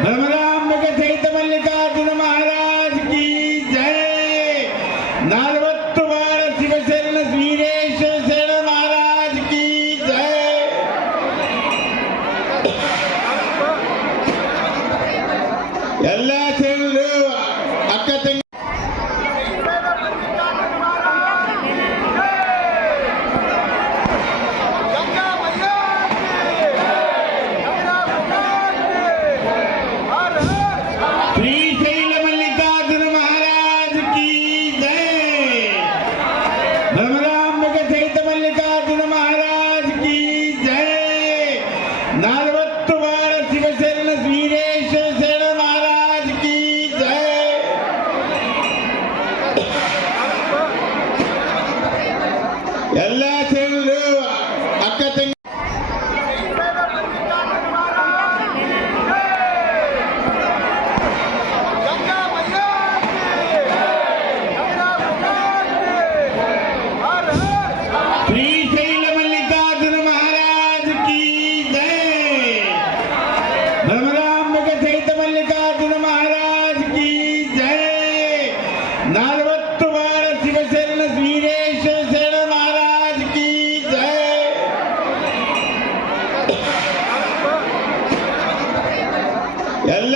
धर्मराम भगत सहित मल्लिकार्जुन महाराज की जय। नारवत्व भारत शिव शरण वीरेश्वर शरण महाराज की जय। ಎಲ್ಲ ನಲವತ್ತು ವಾರ ಶಿವಶರಣ ವೀರೇಶ್ವರ ಶರಣ ಮಹಾರಾಜ್ ಕಿ ಜೈ. ಎಲ್ಲ ನಲವತ್ತು ವಾರ ಶಿವಶರಣ ವೀರೇಶ್ವರ ಶರಣ ಮಹಾರಾಜ್ ಕಿ ಜೈ ಎಲ್ಲ